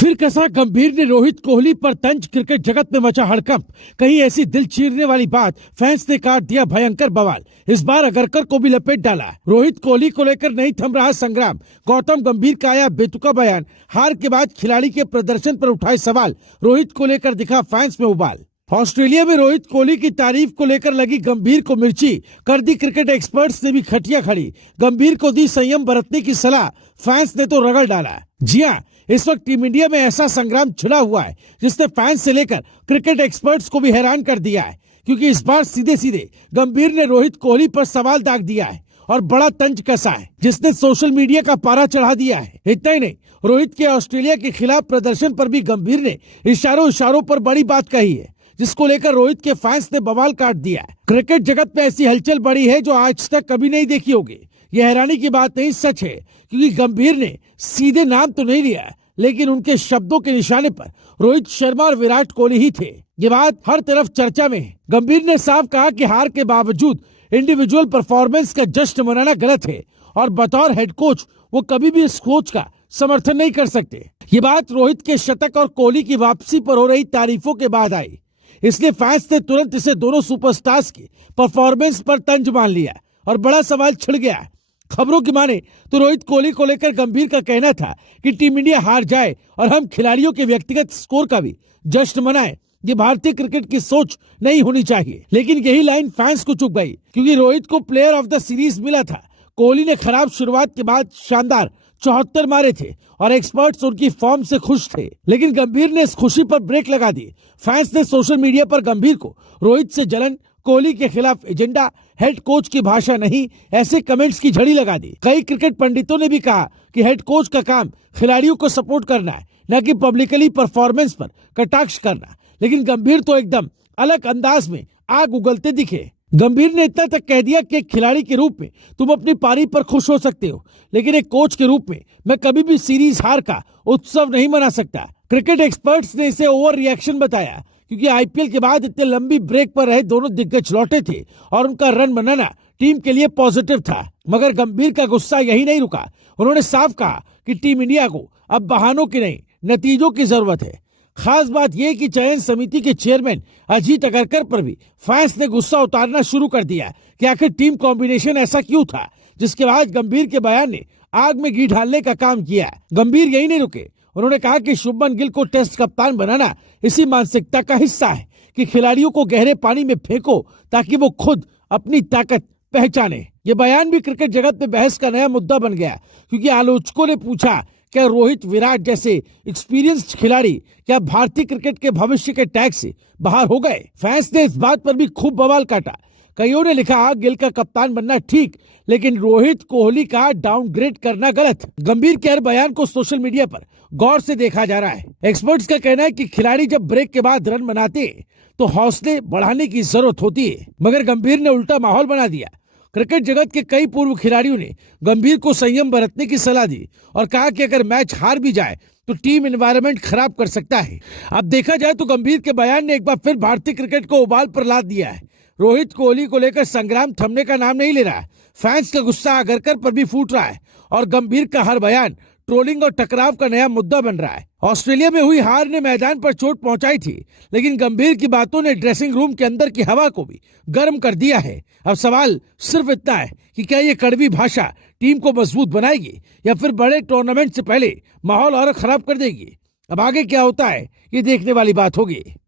फिर कसा गंभीर ने रोहित कोहली पर तंज, क्रिकेट जगत में मचा हड़कंप। कहीं ऐसी दिल चीरने वाली बात, फैंस ने काट दिया भयंकर बवाल। इस बार अगरकर को भी लपेट डाला। रोहित कोहली को लेकर नहीं थम रहा संग्राम। गौतम गंभीर का आया बेतुका बयान। हार के बाद खिलाड़ी के प्रदर्शन पर उठाए सवाल। रोहित को लेकर दिखा फैंस में उबाल। ऑस्ट्रेलिया में रोहित कोहली की तारीफ को लेकर लगी गंभीर को मिर्ची, कर दी क्रिकेट एक्सपर्ट्स ने भी खटिया खड़ी। गंभीर को दी संयम बरतने की सलाह, फैंस ने तो रगड़ डाला। जी हां, इस वक्त टीम इंडिया में ऐसा संग्राम छिड़ा हुआ है जिसने फैंस से लेकर क्रिकेट एक्सपर्ट्स को भी हैरान कर दिया है, क्योंकि इस बार सीधे सीधे गंभीर ने रोहित कोहली पर सवाल दाग दिया है और बड़ा तंज कसा है, जिसने सोशल मीडिया का पारा चढ़ा दिया है। इतना ही नहीं, रोहित के ऑस्ट्रेलिया के खिलाफ प्रदर्शन पर भी गंभीर ने इशारों पर बड़ी बात कही है, जिसको लेकर रोहित के फैंस ने बवाल काट दिया है। क्रिकेट जगत में ऐसी हलचल बढ़ी है जो आज तक कभी नहीं देखी होगी। यह हैरानी की बात नहीं, सच है, क्योंकि गंभीर ने सीधे नाम तो नहीं लिया, लेकिन उनके शब्दों के निशाने पर रोहित शर्मा और विराट कोहली ही थे। ये बात हर तरफ चर्चा में है। गंभीर ने साफ कहा कि हार के बावजूद इंडिविजुअल परफॉर्मेंस का जश्न मनाना गलत है और बतौर हेड कोच वो कभी भी इस कोच का समर्थन नहीं कर सकते। ये बात रोहित के शतक और कोहली की वापसी पर हो रही तारीफों के बाद आई, इसलिए फैंस ने तुरंत इसे दोनों सुपरस्टार्स की परफॉर्मेंस पर तंज मान लिया और बड़ा सवाल छिड़ गया। खबरों की माने तो रोहित कोहली को लेकर गंभीर का कहना था कि टीम इंडिया हार जाए और हम खिलाड़ियों के व्यक्तिगत स्कोर का भी जश्न मनाएं, ये भारतीय क्रिकेट की सोच नहीं होनी चाहिए। लेकिन यही लाइन फैंस को चुभ गई, क्योंकि रोहित को प्लेयर ऑफ द सीरीज मिला था। कोहली ने खराब शुरुआत के बाद शानदार 74 मारे थे और एक्सपर्ट्स उनकी फॉर्म से खुश थे, लेकिन गंभीर ने इस खुशी पर ब्रेक लगा दी। फैंस ने सोशल मीडिया पर गंभीर को रोहित से जलन, कोहली के खिलाफ एजेंडा, हेड कोच की भाषा नहीं, ऐसे कमेंट्स की झड़ी लगा दी। कई क्रिकेट पंडितों ने भी कहा कि हेड कोच का काम खिलाड़ियों को सपोर्ट करना है, न कि पब्लिकली परफॉर्मेंस पर कटाक्ष करना। लेकिन गंभीर तो एकदम अलग अंदाज में आग उगलते दिखे। गंभीर ने इतना तक कह दिया कि एक खिलाड़ी के रूप में तुम अपनी पारी पर खुश हो सकते हो, लेकिन एक कोच के रूप में मैं कभी भी सीरीज हार का उत्सव नहीं मना सकता। क्रिकेट एक्सपर्ट्स ने इसे ओवर रिएक्शन बताया, क्योंकि आईपीएल के बाद इतने लंबी ब्रेक पर रहे दोनों दिग्गज लौटे थे और उनका रन बनाना टीम के लिए पॉजिटिव था। मगर गंभीर का गुस्सा यही नहीं रुका। उन्होंने साफ कहा कि टीम इंडिया को अब बहानों की नहीं, नतीजों की जरूरत है। खास बात यह कि चयन समिति के चेयरमैन अजीत अगरकर पर भी फैंस ने गुस्सा उतारना शुरू कर दिया कि आखिर टीम कॉम्बिनेशन ऐसा क्यों था, जिसके बाद गंभीर के बयान ने आग में घी डालने का काम किया। गंभीर यही नहीं रुके, उन्होंने कहा कि शुभमन गिल को टेस्ट कप्तान बनाना इसी मानसिकता का हिस्सा है कि खिलाड़ियों को गहरे पानी में फेंको ताकि वो खुद अपनी ताकत पहचाने। ये बयान भी क्रिकेट जगत में बहस का नया मुद्दा बन गया, क्योंकि आलोचकों ने पूछा क्या रोहित, विराट जैसे एक्सपीरियंस्ड खिलाड़ी क्या भारतीय क्रिकेट के भविष्य के टैग से बाहर हो गए। फैंस ने इस बात पर भी खूब बवाल काटा। कईयों ने लिखा गिल का कप्तान बनना ठीक, लेकिन रोहित कोहली का डाउनग्रेड करना गलत। गंभीर के हर बयान को सोशल मीडिया पर गौर से देखा जा रहा है। एक्सपर्ट्स का कहना है कि खिलाड़ी जब ब्रेक के बाद रन बनाते हैं तो हौसले बढ़ाने की जरूरत होती है, मगर गंभीर ने उल्टा माहौल बना दिया। क्रिकेट जगत के कई पूर्व खिलाड़ियों ने गंभीर को संयम बरतने की सलाह दी और कहा कि अगर मैच हार भी जाए तो टीम एनवायरनमेंट खराब कर सकता है। अब देखा जाए तो गंभीर के बयान ने एक बार फिर भारतीय क्रिकेट को उबाल पर लाद दिया है। रोहित कोहली को लेकर संग्राम थमने का नाम नहीं ले रहा। फैंस का गुस्सा अगरकर पर भी फूट रहा है और गंभीर का हर बयान ट्रोलिंग और टकराव का नया मुद्दा बन रहा है। ऑस्ट्रेलिया में हुई हार ने मैदान पर चोट पहुंचाई थी, लेकिन गंभीर की बातों ने ड्रेसिंग रूम के अंदर की हवा को भी गर्म कर दिया है। अब सवाल सिर्फ इतना है कि क्या ये कड़वी भाषा टीम को मजबूत बनाएगी या फिर बड़े टूर्नामेंट से पहले माहौल और खराब कर देगी। अब आगे क्या होता है ये देखने वाली बात होगी।